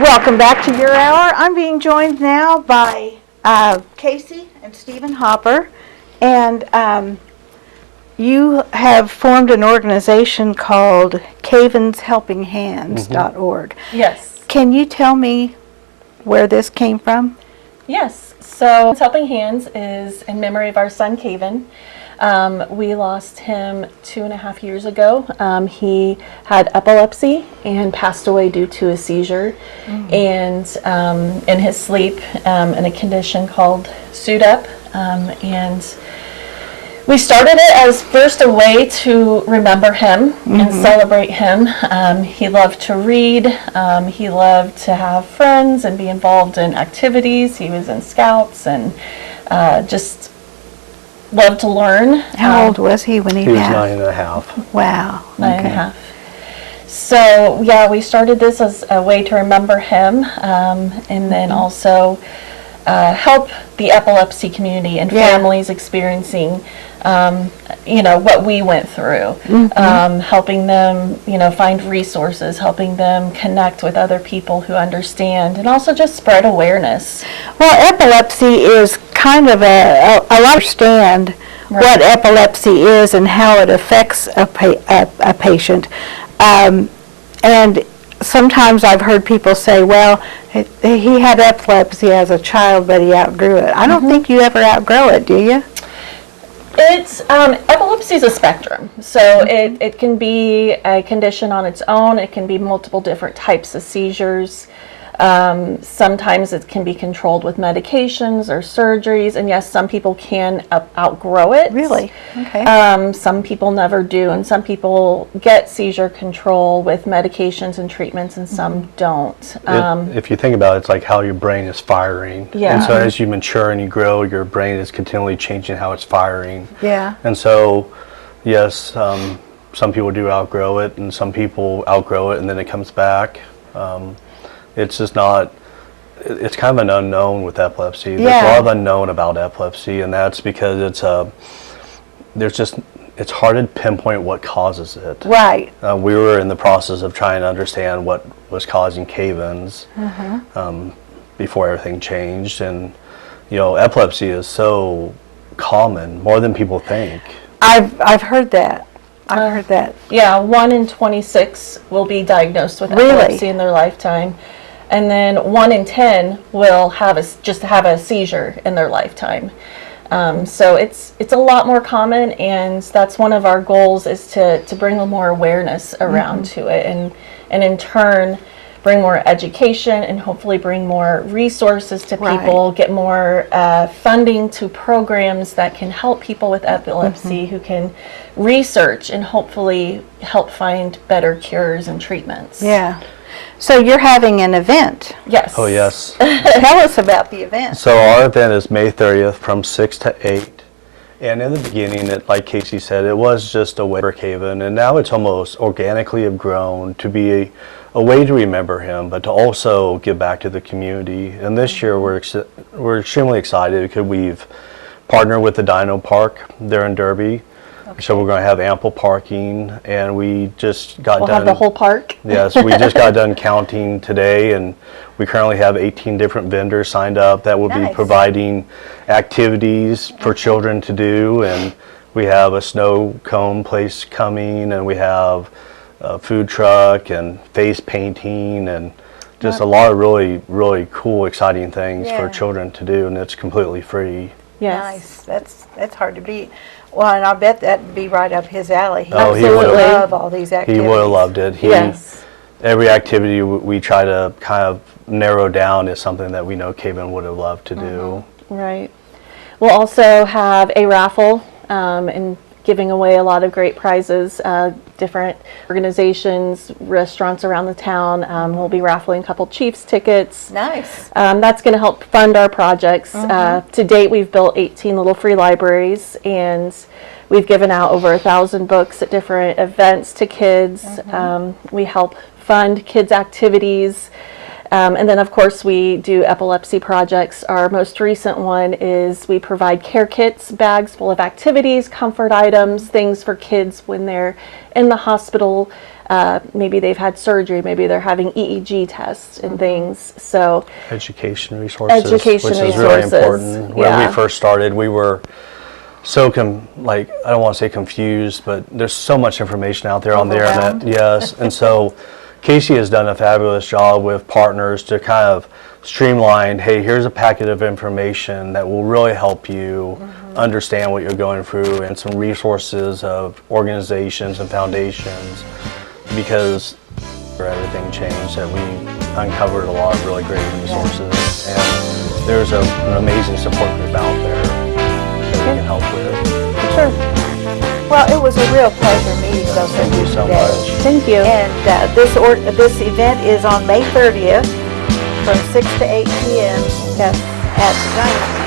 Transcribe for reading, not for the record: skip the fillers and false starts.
Welcome back to Your Hour. I'm being joined now by Kacey and Stephen Hopper, and you have formed an organization called Kayven's Helping Hands.org. Yes. Can you tell me where this came from? Yes. So Helping Hands is in memory of our son Kayven. We lost him 2.5 years ago. He had epilepsy and passed away due to a seizure, and in his sleep, in a condition called SUDEP. And we started it as first a way to remember him and celebrate him. He loved to read. He loved to have friends and be involved in activities. He was in Scouts and just loved to learn. How old was he when he was passed? 9.5. Wow. 9.5. So yeah, we started this as a way to remember him, and then also help the epilepsy community and families experiencing what we went through, helping them, find resources, helping them connect with other people who understand, and also just spread awareness. Well, epilepsy is kind of a lot understand what epilepsy is and how it affects a patient. And sometimes I've heard people say, well, he had epilepsy as a child, but he outgrew it. I don't think you ever outgrow it, do you? It's epilepsy is a spectrum, so it can be a condition on its own. It can be multiple different types of seizures. Sometimes it can be controlled with medications or surgeries, and yes, some people can outgrow it. Really? Okay. Some people never do, and some people get seizure control with medications and treatments, and some don't. If you think about it, it's like how your brain is firing. Yeah. And so as you mature and you grow, your brain is continually changing how it's firing. Yeah. And so, yes, some people do outgrow it, and some people outgrow it, and then it comes back. It's just not, it's kind of an unknown with epilepsy. There's a lot of unknown about epilepsy, and that's because it's hard to pinpoint what causes it. Right. We were in the process of trying to understand what was causing Kayven's before everything changed. And, epilepsy is so common, more than people think. I've heard that. I've heard that. Yeah, 1 in 26 will be diagnosed with epilepsy in their lifetime. And then 1 in 10 will have a seizure in their lifetime. So it's a lot more common, and that's one of our goals, is to bring more awareness around to it, and in turn bring more education and hopefully bring more resources to people, get more funding to programs that can help people with epilepsy who can research and hopefully help find better cures and treatments. Yeah. So you're having an event. Yes. Oh, yes. Tell us about the event. So our event is May 30th from 6 to 8. And in the beginning, like Kacey said, it was just a way for Kayven, and now it's almost organically have grown to be a way to remember him, but to also give back to the community. And this year we're extremely excited because we've partnered with the Dino Park there in Derby. Okay. So we're going to have ample parking, and we just got done. We'll have the whole park. Yes, we just got done counting today, and we currently have 18 different vendors signed up that will be providing activities for children to do. And we have a snow cone place coming, and we have a food truck and face painting, and just a lot of really, really cool, exciting things for children to do, and it's completely free. Yes. Nice. That's hard to beat. Well, and I bet that'd be right up his alley. He Oh, would he would've- love all these activities. He would have loved it. Every activity we try to kind of narrow down is something that we know Kayven would have loved to do. Right. We'll also have a raffle and giving away a lot of great prizes. Different organizations, restaurants around the town. We'll be raffling a couple Chiefs tickets. Nice. That's going to help fund our projects. To date, we've built 18 little free libraries, and we've given out over 1,000 books at different events to kids. We help fund kids' activities. And then, of course, we do epilepsy projects. Our most recent one is we provide care kits, bags full of activities, comfort items, things for kids when they're in the hospital, maybe they've had surgery, maybe they're having EEG tests and things. So Education resources, Education which is really resources, important. When yeah. we first started, we were so I don't want to say confused, but there's so much information out there on the internet. Yes, and so Kacey has done a fabulous job with partners to kind of streamline, hey, here's a packet of information that will really help you understand what you're going through, and some resources of organizations and foundations, because everything changed, that we uncovered a lot of really great resources, and there's an amazing support group out there that we can help with. sure. Well, it was a real pleasure meeting both of Thank you you so today. much. Thank you. And this event is on May 30th from 6 to 8 p.m. at DinoMite.